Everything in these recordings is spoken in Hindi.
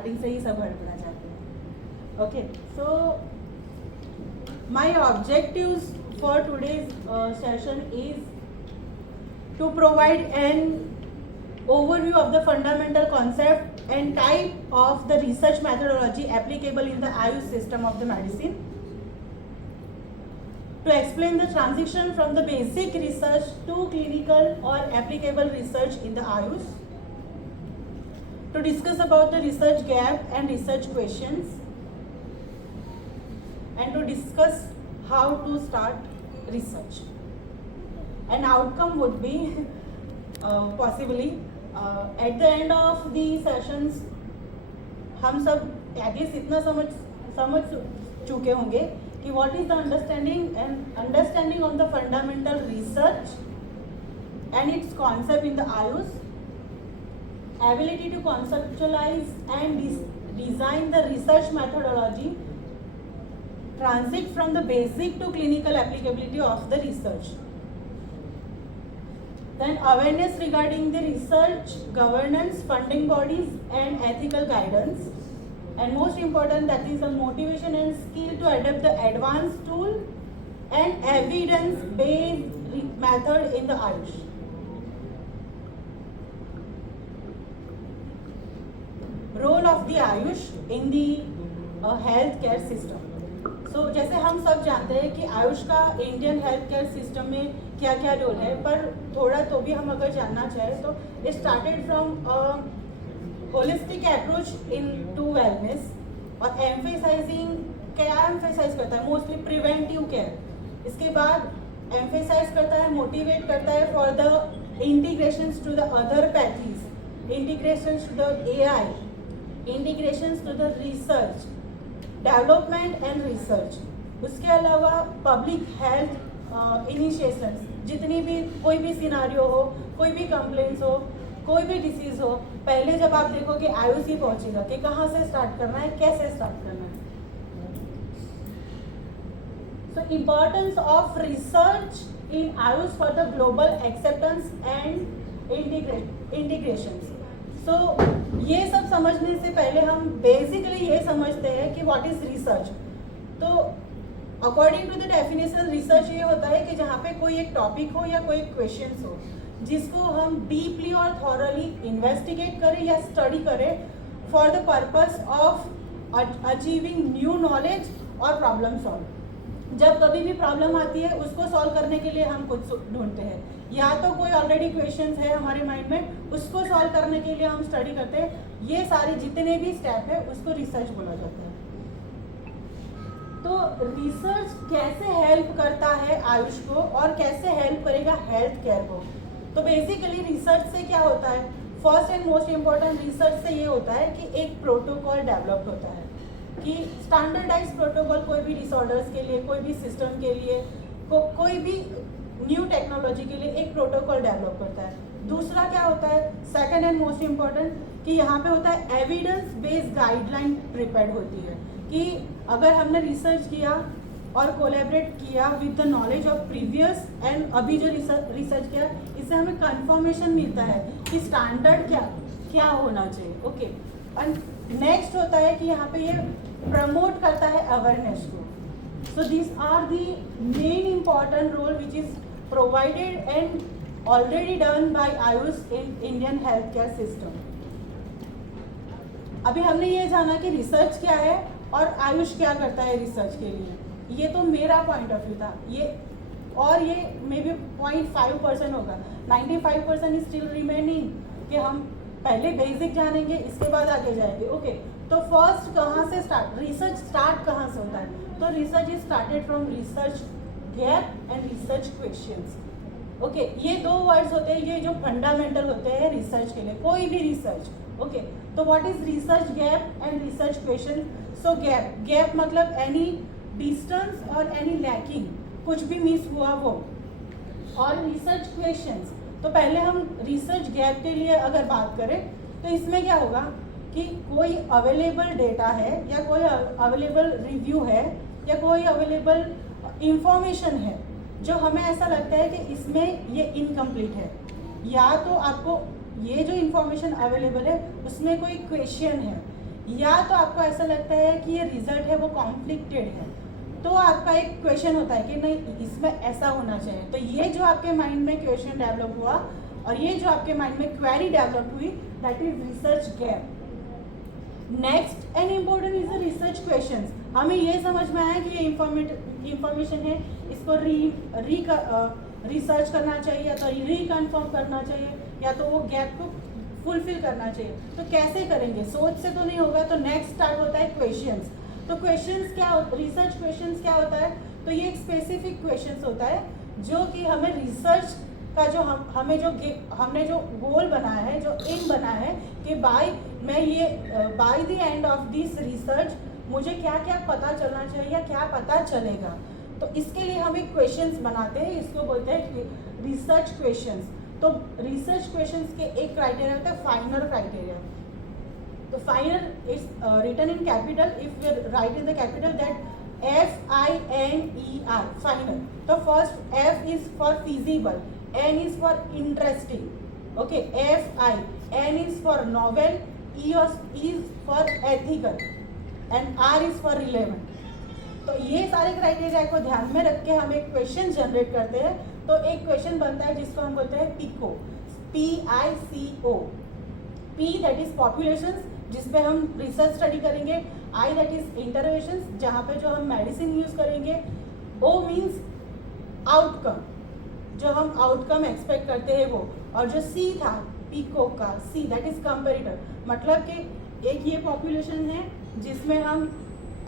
स्टार्टिंग से ही सब हड़बड़ा जाते हैं. Okay, so my objectives for today's session is to provide an overview of the fundamental concept and type of the research methodology applicable in the Ayush system of the medicine, to explain the transition from the basic research to clinical or applicable research in the Ayush, to discuss about the research gap and research questions, and to discuss how to start research. An outcome would be possibly at the end of the sessions हम सब एटलीस्ट इतना समझ चुके होंगे कि what is the understanding on the fundamental research and its concept in the Ayush, ability to conceptualize and design the research methodology, transit from the basic to clinical applicability of the research. Then awareness regarding the research, governance, funding bodies and ethical guidance. And most important, that is the motivation and skill to adapt the advanced tool and evidence-based method in the Ayush. Role of the Ayush in the healthcare system. So जैसे हम सब जानते हैं कि आयुष का इंडियन हेल्थ केयर सिस्टम में क्या क्या रोल है, पर थोड़ा तो भी हम अगर जानना चाहें तो it started from holistic approach into wellness और एम्फेसाइजिंग, क्या एम्फेसाइज करता है मोस्टली प्रिवेंटिव केयर. इसके बाद एम्फेसाइज करता है, मोटिवेट करता है for the integrations to the other pathies, integrations to the AI, integrations to the research, development and research. उसके अलावा पब्लिक हेल्थ इनिशिएशंस, जितनी भी कोई भी सिनारियो हो, कोई भी कंप्लेंट्स हो, कोई भी डिसीज हो, पहले जब आप देखोगे आयुष ही पहुंचेगा कि कहाँ से स्टार्ट करना है, कैसे स्टार्ट करना है. So importance of research in AYUSH for the global acceptance and integrations. So ये सब समझने से पहले हम बेसिकली ये समझते हैं कि व्हाट इज रिसर्च. तो according to the definition research ये होता है कि जहाँ पे कोई एक टॉपिक हो या कोई क्वेश्चन हो जिसको हम डीपली और थॉरली इन्वेस्टिगेट करें या स्टडी करें for the purpose of achieving new knowledge और प्रॉब्लम सॉल्व. जब कभी भी प्रॉब्लम आती है उसको सॉल्व करने के लिए हम कुछ ढूंढते हैं, या तो कोई ऑलरेडी क्वेश्चंस है हमारे माइंड में उसको सॉल्व करने के लिए हम स्टडी करते हैं. ये सारे जितने भी स्टेप है उसको रिसर्च बोला जाता है. तो रिसर्च कैसे हेल्प करता है आयुष को और कैसे हेल्प करेगा हेल्थ केयर को. तो बेसिकली रिसर्च से क्या होता है, first and most important research से ये होता है कि एक प्रोटोकॉल डेवलप होता है, कि स्टैंडर्डाइज प्रोटोकॉल कोई भी डिसऑर्डर्स के लिए, कोई भी सिस्टम के लिए, कोई भी न्यू टेक्नोलॉजी के लिए एक प्रोटोकॉल डेवलप करता है. दूसरा क्या होता है, सेकंड एंड मोस्ट इम्पॉर्टेंट, कि यहाँ पे होता है एविडेंस बेस्ड गाइडलाइन प्रिपेयर्ड होती है, कि अगर हमने रिसर्च किया और कोलैबोरेट किया with the knowledge of previous and अभी जो रिसर्च किया, इससे हमें कंफर्मेशन मिलता है कि स्टैंडर्ड क्या होना चाहिए. ओके, एंड नेक्स्ट होता है कि यहाँ पे ये प्रमोट करता है अवेयरनेस को. So this are the main important role which is provided and already done by AYUSH in Indian health care system. अभी हमने ये जाना कि रिसर्च क्या है और आयुष क्या करता है रिसर्च के लिए. ये तो मेरा पॉइंट ऑफ व्यू था, ये मे बी 0.5% होगा, 95% इज स्टिल रिमेनिंग, कि हम पहले बेसिक जानेंगे इसके बाद आगे जाएंगे. ओके, तो फर्स्ट कहाँ से स्टार्ट, रिसर्च स्टार्ट कहाँ से होता है. तो research is started from research gap and research questions. Okay, ये दो वर्ड्स होते हैं, ये जो फंडामेंटल होते हैं रिसर्च के लिए, कोई भी रिसर्च. ओके, तो what is research gap and research question. So gap मतलब एनी डिस्टेंस और एनी लैकिंग, कुछ भी मिस हुआ वो. और रिसर्च क्वेश्चंस, तो पहले हम रिसर्च गैप के लिए अगर बात करें तो इसमें क्या होगा कि कोई अवेलेबल डेटा है या कोई अवेलेबल रिव्यू है या कोई अवेलेबल इंफॉर्मेशन है जो हमें ऐसा लगता है कि इसमें ये इनकम्प्लीट है, या तो आपको ये जो इंफॉर्मेशन अवेलेबल है उसमें कोई क्वेश्चन है, या तो आपको ऐसा लगता है कि ये रिजल्ट है वो कॉन्फ्लिक्टेड है, तो आपका एक क्वेश्चन होता है कि नहीं इसमें ऐसा होना चाहिए। तो ये जो आपके माइंड में क्वेश्चन डेवलप हुआ और ये जो आपके माइंड में क्वेरी डेवलप हुई, that is research gap. Next and important is the research questions. हमें ये समझ में आया कि ये इंफॉर्मेशन है, इसको रिसर्च करना चाहिए या तो रिकन्फर्म करना चाहिए या तो वो गैप को फुलफिल करना चाहिए। तो कैसे करेंगे, सोच से तो नहीं होगा। तो नेक्स्ट स्टार्ट होता है क्वेश्चंस। तो क्वेश्चंस क्या होता है, रिसर्च क्वेश्चंस क्या होता है, तो ये एक स्पेसिफिक क्वेश्चंस होता है जो कि हमें रिसर्च का जो हमने जो गोल बनाया है, जो एम बनाया है कि by the end of this research मुझे क्या क्या पता चलना चाहिए या क्या पता चलेगा। तो इसके लिए हम एक क्वेश्चंस बनाते हैं, इसको बोलते हैं रिसर्च क्वेश्चंस। तो रिसर्च क्वेश्चंस के एक क्राइटेरिया होता है फाइनर क्राइटेरिया। तो FINER is written in capital, if you write in the capital that FINER, FINER. तो first F is for feasible, N is for interesting, okay, N is for novel, E is for ethical and R is for relevant. तो ये सारे क्राइटेरिया को ध्यान में रख के हम एक क्वेश्चन जनरेट करते हैं। तो एक क्वेश्चन बनता है जिसको हम बोलते हैं PICO, PICO। P that is population, जिसपे हम रिसर्च स्टडी करेंगे। I दैट इज इंटरवेंशंस, जहाँ पे जो हम मेडिसिन यूज करेंगे। O मीन्स आउटकम, जो हम आउटकम एक्सपेक्ट करते हैं वो। और जो C था PICO का, C दैट इज कंपेरेटर, मतलब कि एक ये पॉपुलेशन है जिसमें हम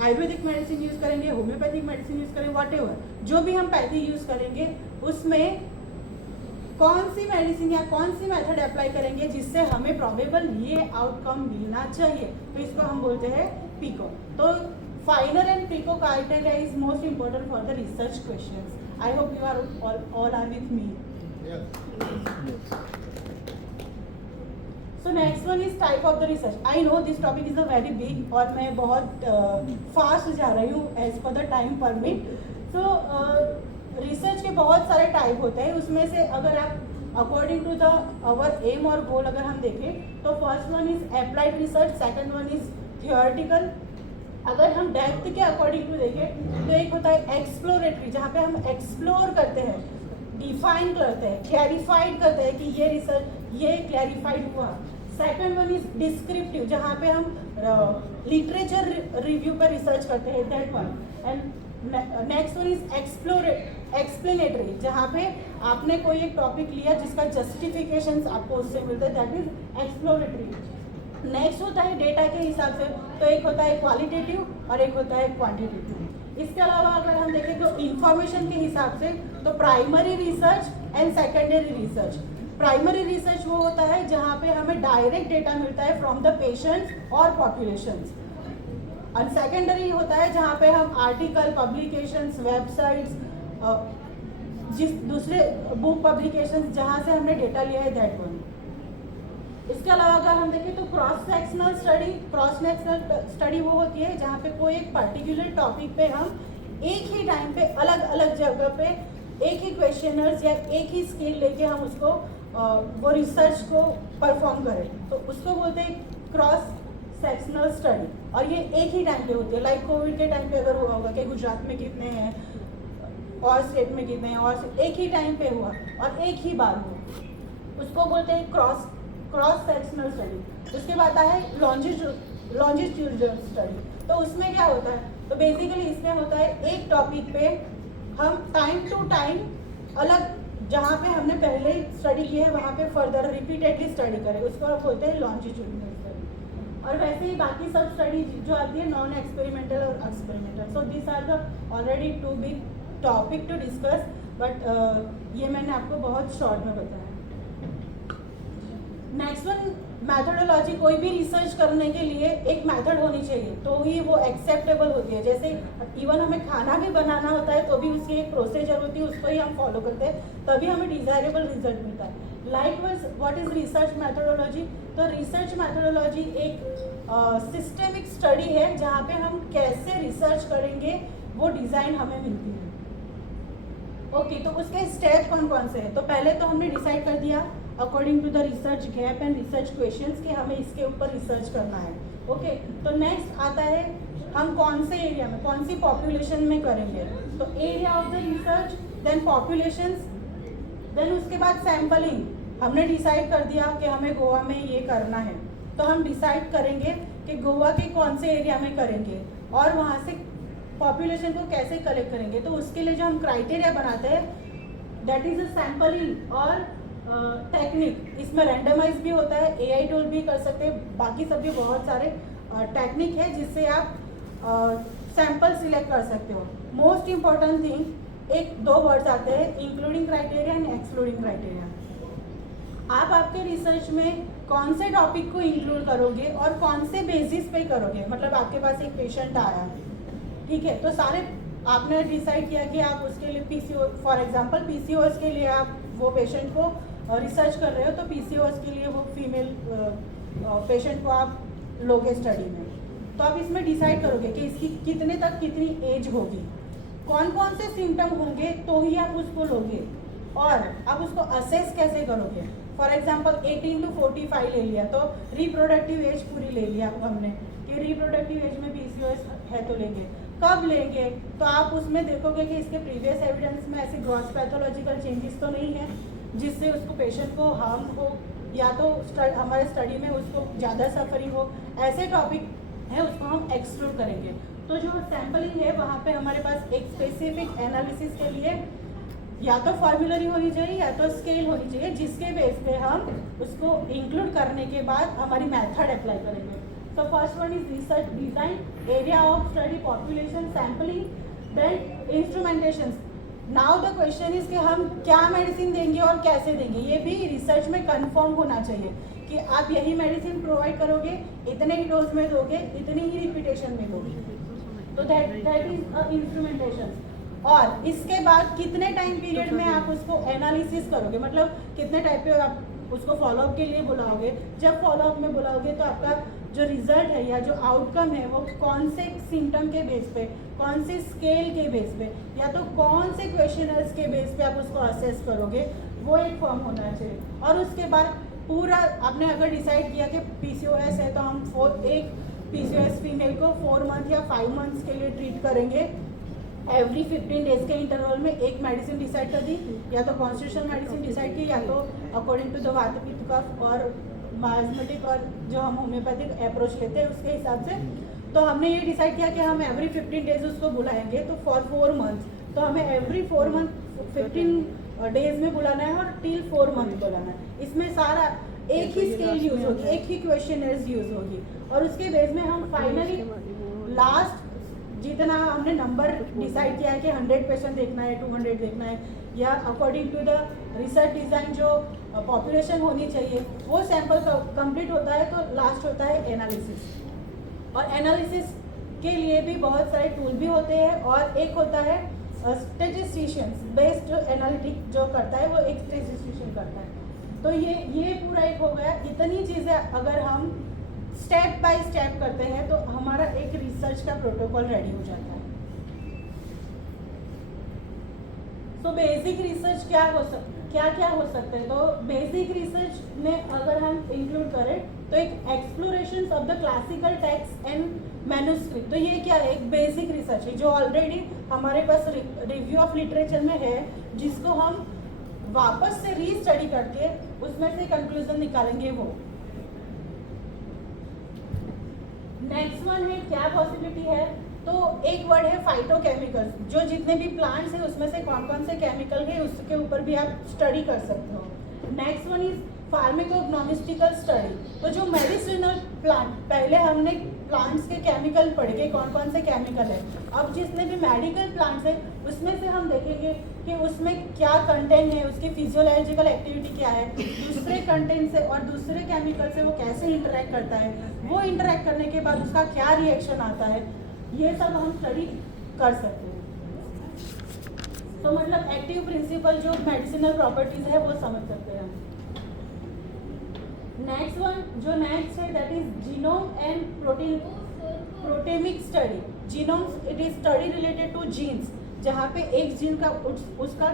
आयुर्वेदिक मेडिसिन यूज करेंगे, होम्योपैथिक मेडिसिन यूज करेंगे, व्हाटएवर जो भी हम पैथी यूज करेंगे, उसमें कौन सी मेडिसिन या कौन सी मेथड अप्लाई करेंगे जिससे हमें प्रोबेबल ये आउटकम मिलना चाहिए। तो इसको हम बोलते हैं PICO। तो finer and PICO criteria is most important for the research questions. I hope you are all are with me. So next one is type of the research. I know this topic is a very big और मैं बहुत फास्ट जा रही हूँ as per the time permit. So research के बहुत सारे टाइप होते हैं, उसमें से अगर आप according to the our aim और गोल अगर हम देखें तो first one is applied research, second one is theoretical. अगर हम डेप्थ के अकॉर्डिंग टू देखें तो एक होता है एक्सप्लोरेटरी, जहाँ पे हम एक्सप्लोर करते हैं, डिफाइन करते हैं, क्लैरिफाइड करते हैं कि ये रिसर्च ये क्लैरिफाइड हुआ। सेकंड वन इज डिस्क्रिप्टिव, जहाँ पे हम लिटरेचर रिव्यू पर रिसर्च करते हैं, that one. And next one is explanatory, जहाँ पे आपने कोई एक टॉपिक लिया जिसका जस्टिफिकेशन आपको उससे मिलता है, दैट इज एक्सप्लोरेटरी। नेक्स्ट होता है डेटा के हिसाब से, तो एक होता है क्वालिटेटिव और एक होता है क्वांटिटेटिव। इसके अलावा अगर हम देखें तो इंफॉर्मेशन के हिसाब से तो primary research and secondary research. Primary research वो होता है जहाँ पे हमें डायरेक्ट डेटा मिलता है फ्रॉम द पेशेंट्स और पॉपुलेशंस। और सेकेंडरी होता है जहाँ पे हम आर्टिकल, पब्लिकेशंस, वेबसाइट्स, जिस दूसरे बुक पब्लिकेशंस जहाँ से हमने डेटा लिया है, दैट वन। इसके अलावा अगर हम देखें तो क्रॉस सेक्शनल स्टडी वो होती है जहाँ पे कोई एक पर्टिकुलर टॉपिक पे हम एक ही टाइम पे अलग अलग जगह पे एक ही क्वेश्चनर्स या एक ही स्किल लेके हम उसको वो रिसर्च को परफॉर्म करें, तो उसको बोलते हैं क्रॉस सेक्शनल स्टडी। और ये एक ही टाइम पे होती है, लाइक कोविड के टाइम पे अगर हुआ होगा कि गुजरात में कितने हैं और स्टेट में कितने हैं, और एक ही टाइम पे हुआ और एक ही बार हुआ, उसको बोलते हैं क्रॉस सेक्शनल स्टडी। उसके बाद आता है लॉन्जिट्यूडनल स्टडी। तो उसमें क्या होता है, तो बेसिकली इसमें होता है एक टॉपिक पे हम टाइम टू टाइम अलग जहाँ पे हमने पहले स्टडी की है वहाँ पे फर्दर रिपीटेडली स्टडी करें, उसको हम बोलते हैं लॉन्जिट्यूडनल स्टडी। और वैसे ही बाकी सब स्टडी जो आती है नॉन एक्सपेरिमेंटल और experimental. So this are the already too big topic to discuss, but ये मैंने आपको बहुत शॉर्ट में बताया। Next one methodology. कोई भी रिसर्च करने के लिए एक मेथड होनी चाहिए तो ही वो एक्सेप्टेबल होती है। जैसे इवन हमें खाना भी बनाना होता है तो भी उसकी एक प्रोसीजर होती है, उसको ही हम फॉलो करते हैं, तभी हमें डिजायरेबल रिजल्ट मिलता है। Likewise what is research methodology? तो रिसर्च मैथडोलॉजी एक सिस्टेमिक स्टडी है जहाँ पे हम कैसे रिसर्च करेंगे वो डिज़ाइन हमें मिलती है। ओके, तो उसके स्टेप कौन कौन से हैं? तो पहले तो हमने डिसाइड कर दिया according to the research gap and research questions कि हमें इसके ऊपर रिसर्च करना है। ओके, तो नेक्स्ट आता है हम कौन से एरिया में, कौन सी पॉपुलेशन में करेंगे। तो area of the research, then population, then उसके बाद सैम्पलिंग। हमने डिसाइड कर दिया कि हमें गोवा में ये करना है, तो हम डिसाइड करेंगे कि गोवा के कौन से एरिया में करेंगे और वहाँ से पॉपुलेशन को कैसे कलेक्ट करेंगे। तो उसके लिए जो हम क्राइटेरिया बनाते हैं दैट इज अ सैम्पलिंग और टेक्निक। इसमें रैंडमाइज भी होता है, AI टूल भी कर सकते हैं, बाकी सब भी बहुत सारे टेक्निक है जिससे आप सैंपल सिलेक्ट कर सकते हो। मोस्ट इम्पॉर्टेंट थिंग, एक दो वर्ड्स आते हैं, including criteria and excluding criteria. आप आपके रिसर्च में कौन से टॉपिक को इंक्लूड करोगे और कौन से बेसिस पे करोगे। मतलब आपके पास एक पेशेंट आया, ठीक है, तो सारे आपने डिसाइड किया कि आप उसके लिए PCO, फॉर एग्जांपल PCOS के लिए आप वो पेशेंट को रिसर्च कर रहे हो, तो PCOS के लिए वो फीमेल पेशेंट को आप लोगे स्टडी में। तो आप इसमें डिसाइड करोगे कि इसकी कितने तक कितनी एज होगी, कौन कौन से सिम्टम होंगे, तो ही आप उसको लोगे और आप उसको असेस कैसे करोगे। फॉर एग्जांपल 18 to 45 ले लिया, तो रिप्रोडक्टिव एज पूरी ले लिया हमने कि रिप्रोडक्टिव एज में PCOS है तो लेंगे। कब लेंगे, तो आप उसमें देखोगे कि इसके प्रीवियस एविडेंस में ऐसे ग्रॉस पैथोलॉजिकल चेंजेस तो नहीं है जिससे उसको पेशेंट को हार्म हो या तो हमारे स्टडी में उसको ज़्यादा सफरिंग हो। ऐसे टॉपिक है उसको हम एक्सक्लूड करेंगे। तो जो सैम्पलिंग है वहाँ पे हमारे पास एक स्पेसिफिक एनालिसिस के लिए या तो फॉर्मूलरी होनी चाहिए या तो स्केल होनी चाहिए, जिसके बेस पे हम उसको इंक्लूड करने के बाद हमारी मेथड अप्लाई करेंगे। So first one is research design, area of study, population, sampling, then instrumentations. Now the question is कि हम क्या मेडिसिन देंगे और कैसे देंगे। ये भी रिसर्च में कंफर्म होना चाहिए कि आप यही मेडिसिन प्रोवाइड करोगे, इतने ही डोज में दोगे, इतनी ही रिपीटेशन में दोगे। तो दैट इज इंस्ट्रूमेंटेशन। और इसके बाद कितने टाइम पीरियड में आप उसको एनालिसिस करोगे, मतलब कितने टाइप पे आप उसको फॉलोअप के लिए बुलाओगे। जब फॉलोअप में बुलाओगे तो आपका जो रिजल्ट है या जो आउटकम है वो कौन से सिम्टम के बेस पे, कौन से स्केल के बेस पे या तो कौन से क्वेश्चनर्स के बेस पे आप उसको असेस करोगे, वो एक फॉर्म होना चाहिए। और उसके बाद पूरा आपने अगर डिसाइड किया कि PCOS है तो हम एक PCOS फीमेल को 4 मंथ या 5 मंथ्स के लिए ट्रीट करेंगे। एवरी 15 डेज के इंटरवल में एक मेडिसिन डिसाइड कर दी, या तो कॉन्स्टिट्यूशनल मेडिसिन डिसाइड की या तो अकॉर्डिंग टू द वात पित्त कफ और माइजमेटिक और जो हम होम्योपैथिक अप्रोच लेते हैं उसके हिसाब से। तो हमने ये डिसाइड किया कि हम एवरी 15 डेज उसको बुलाएंगे, तो फॉर 4 मंथ तो हमें एवरी 4 मंथ 15 डेज में बुलाना है और टिल 4 मंथ बुलाना है। इसमें सारा एक ही स्केल यूज होगी, एक ही क्वेश्चनर्स यूज होगी और उसके बेस में हम फाइनली लास्ट जितना हमने नंबर डिसाइड किया है कि 100 पेशेंट देखना है, 200 देखना है, या according to the research design जो पॉपुलेशन होनी चाहिए वो सैंपल कंप्लीट होता है तो लास्ट होता है एनालिसिस। और एनालिसिस के लिए भी बहुत सारे टूल भी होते हैं और एक होता है स्टैटिस्टिशियंस बेस्ड जो एनालिटिक जो करता है वो एक स्टैटिस्टिशियन करता है। तो ये पूरा एक हो गया। इतनी चीज़ें अगर हम स्टेप बाय स्टेप करते हैं तो हमारा एक रिसर्च का प्रोटोकॉल रेडी हो जाता है। तो बेसिक रिसर्च क्या हो सकता है, तो बेसिक रिसर्च में अगर हम इंक्लूड करें तो एक exploration of the classical text and manuscript. तो ये क्या है, एक बेसिक रिसर्च है जो ऑलरेडी हमारे पास रिव्यू ऑफ लिटरेचर में है, जिसको हम वापस से रीस्टडी करके उसमें से कंक्लूजन निकालेंगे वो। नेक्स्ट वन है क्या पॉसिबिलिटी है, तो एक वर्ड है फाइटोकेमिकल्स। जो जितने भी प्लांट्स हैं उसमें से कौन कौन से केमिकल है उसके ऊपर भी आप स्टडी कर सकते हो। Next one is pharmacognostical study. तो जो मेडिसिनल प्लांट, पहले हमने प्लांट्स के केमिकल पढ़े के कौन कौन से केमिकल है, अब जितने भी मेडिकल प्लांट्स हैं उसमें से हम देखेंगे कि उसमें क्या कंटेंट है, उसकी फिजियोलॉजिकल एक्टिविटी क्या है, दूसरे कंटेंट से और दूसरे केमिकल से वो कैसे इंटरेक्ट करता है, वो इंटरेक्ट करने के बाद उसका क्या रिएक्शन आता है, ये सब हम स्टडी कर सकते हैं। तो मतलब एक्टिव प्रिंसिपल जो मेडिसिनल प्रॉपर्टीज है वो समझ सकते हैं। नेक्स्ट वन जो नेक्स्ट है that is genome and proteomic study. Genomes it is study related to genes, जहाँ पे एक जीन का उसका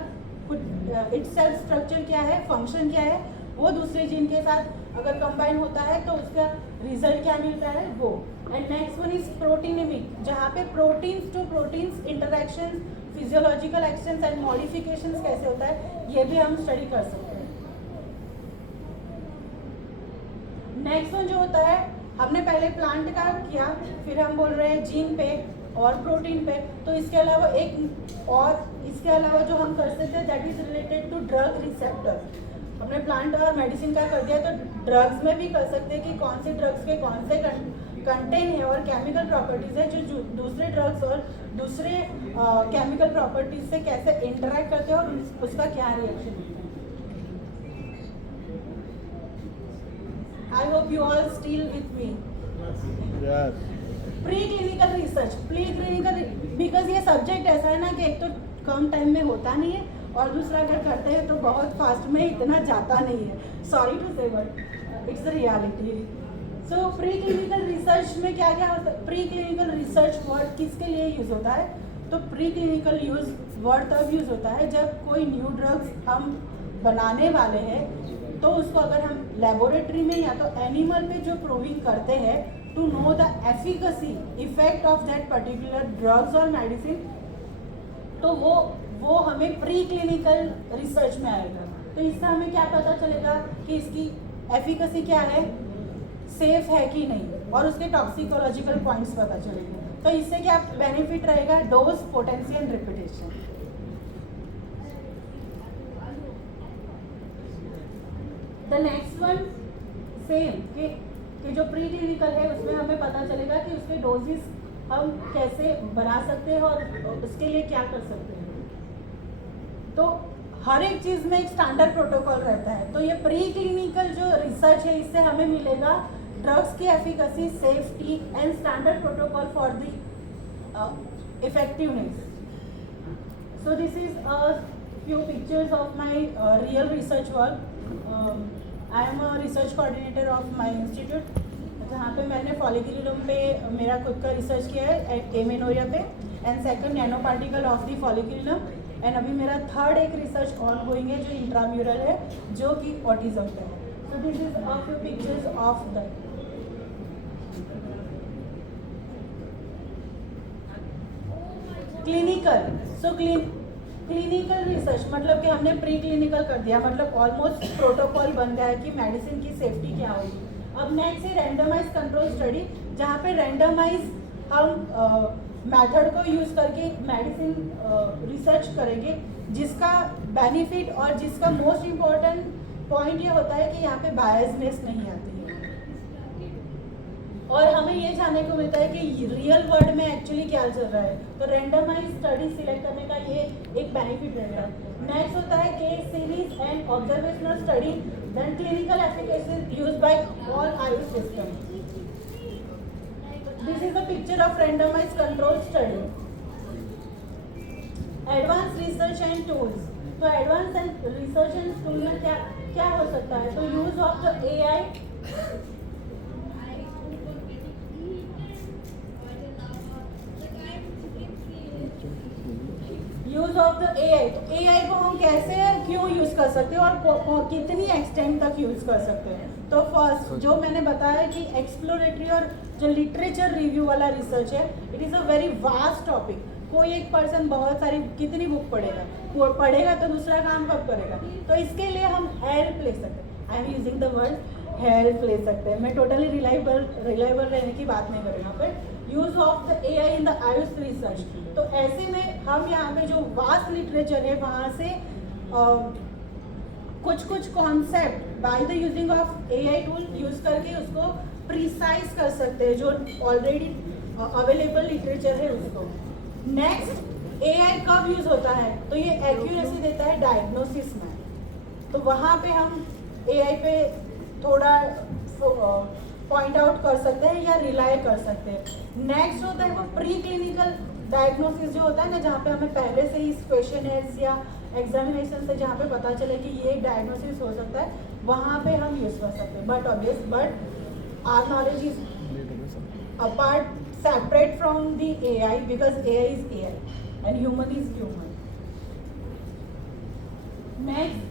इट्सेल्फ स्ट्रक्चर क्या है, फंक्शन क्या है, वो दूसरे जीन के साथ अगर कंबाइन होता है तो उसका रिजल्ट क्या मिलता है वो। And next one is proteomic, जहाँ पे proteins to proteins interaction, physiological actions and modifications कैसे होता है ये भी हम स्टडी कर सकते हैं। नेक्स्ट वन जो होता है, हमने पहले प्लांट का किया, फिर हम बोल रहे हैं जीन पे और प्रोटीन पे। तो इसके अलावा इसके अलावा जो हम कर सकते हैं that is related to drug receptor. हमने प्लांट और मेडिसिन का कर दिया, तो ड्रग्स में भी कर सकते हैं कि कौन से ड्रग्स के कौन से कंटेन है और केमिकल प्रॉपर्टीज है जो दूसरे ड्रग्स और दूसरे केमिकल प्रॉपर्टीज से कैसे इंटरेक्ट करते हैं और उसका क्या रिएक्शन होता है। आई hope you all still with me. Pre clinical research, pre clinical, because ये सब्जेक्ट ऐसा है ना कि एक तो कम टाइम में होता नहीं है और दूसरा अगर करते हैं तो बहुत फास्ट में इतना जाता नहीं है, सॉरी टू से but it's the reality. So pre clinical research में क्या क्या होता है, प्री क्लिनिकल रिसर्च वर्ड किसके लिए यूज़ होता है, तो प्री क्लिनिकल वर्ड तब यूज़ होता है जब कोई न्यू ड्रग्स हम बनाने वाले हैं तो उसको अगर हम लेबोरेटरी में या तो एनिमल पे जो प्रूविंग करते हैं to know the efficacy effect of that particular drugs और मेडिसिन, तो वो हमें प्री क्लिनिकल रिसर्च में आएगा। तो इससे हमें क्या पता चलेगा कि इसकी एफिकेसी क्या है, सेफ है कि नहीं, और उसके टॉक्सिकोलॉजिकल पॉइंट्स पता चलेंगे। तो इससे क्या बेनिफिट रहेगा, dose, potency and repetition. The next one same कि जो प्री क्लिनिकल है उसमें हमें पता चलेगा कि उसके डोजेस हम कैसे बना सकते हैं और उसके लिए क्या कर सकते हैं। तो हर एक चीज़ में एक स्टैंडर्ड प्रोटोकॉल रहता है। तो ये प्री क्लिनिकल जो रिसर्च है इससे हमें मिलेगा ड्रग्स की efficacy, safety and standard protocol for the effectiveness. So this is a few pictures of my real research work. I am a research coordinator of my institute, जहाँ पे मैंने फॉलिक्यूलम पे मेरा खुद का रिसर्च किया है एमेनोरिया पे, and second nano particle of the folliculum, and अभी मेरा थर्ड एक रिसर्च ऑन गोइंग है जो इंट्राम्यूरल है जो कि ऑटिज्म पे है। So this is a few pictures of that. Clinical, so clinical research मतलब कि हमने प्री क्लिनिकल कर दिया, मतलब ऑलमोस्ट प्रोटोकॉल बन गया है कि मेडिसिन की सेफ्टी क्या होगी। अब नेक्स्ट है रैंडमाइज कंट्रोल स्टडी, जहाँ पे रैंडमाइज हम मेथड को यूज़ करके मेडिसिन रिसर्च करेंगे, जिसका बेनिफिट और जिसका मोस्ट इम्पॉर्टेंट पॉइंट ये होता है कि यहाँ पे बायसनेस नहीं आती है और हमें ये जानने को मिलता है कि रियल वर्ल्ड में एक्चुअली क्या चल रहा है। तो रैंडमाइज स्टडी सिलेक्ट करने का ये एक बेनिफिट रहेगा। नेक्स्ट होता है case series and observational study, then clinical efficacy used by all Ayush system. This is the picture of randomize control study. Advance research and tools, तो advance and research and tool में क्या हो सकता है, तो use of the AI, use of the AI. तो एआई को हम कैसे क्यों यूज कर सकते हैं और कितनी एक्सटेंट तक यूज कर सकते हैं। तो फर्स्ट जो मैंने बताया कि एक्सप्लोरेटरी और जो लिटरेचर रिव्यू वाला रिसर्च है, it is a very vast topic. कोई एक पर्सन बहुत सारी कितनी बुक पढ़ेगा तो दूसरा काम कब करेगा। तो इसके लिए हम हेल्प ले सकते हैं, I am using the word help ले सकते हैं। मैं टोटली रिलायबल रहने की बात नहीं कर रही यहाँ पे। Use of the AI in the Ayush research, तो ऐसे में हम यहाँ पे जो वास्ट लिटरेचर है वहाँ से कुछ concept by the using of AI tool use करके उसको प्रिसाइज कर सकते हैं जो ऑलरेडी अवेलेबल लिटरेचर है उसको। नेक्स्ट एआई कब यूज होता है, तो ये एक्यूरेसी देता है डायग्नोसिस में, तो वहाँ पे हम एआई पे थोड़ा पॉइंट आउट कर सकते हैं या रिलाई कर सकते हैं। नेक्स्ट होता है वो प्री क्लिनिकल डायग्नोसिस जो होता है ना, जहाँ पे हमें पहले से ही क्वेश्चनर्स या एग्जामिनेशन से जहाँ पे पता चले कि ये डायग्नोसिस हो सकता है, वहाँ पे हम यूज़ कर सकते हैं। But our knowledge is apart separate from the AI, because AI is AI and human is human. Next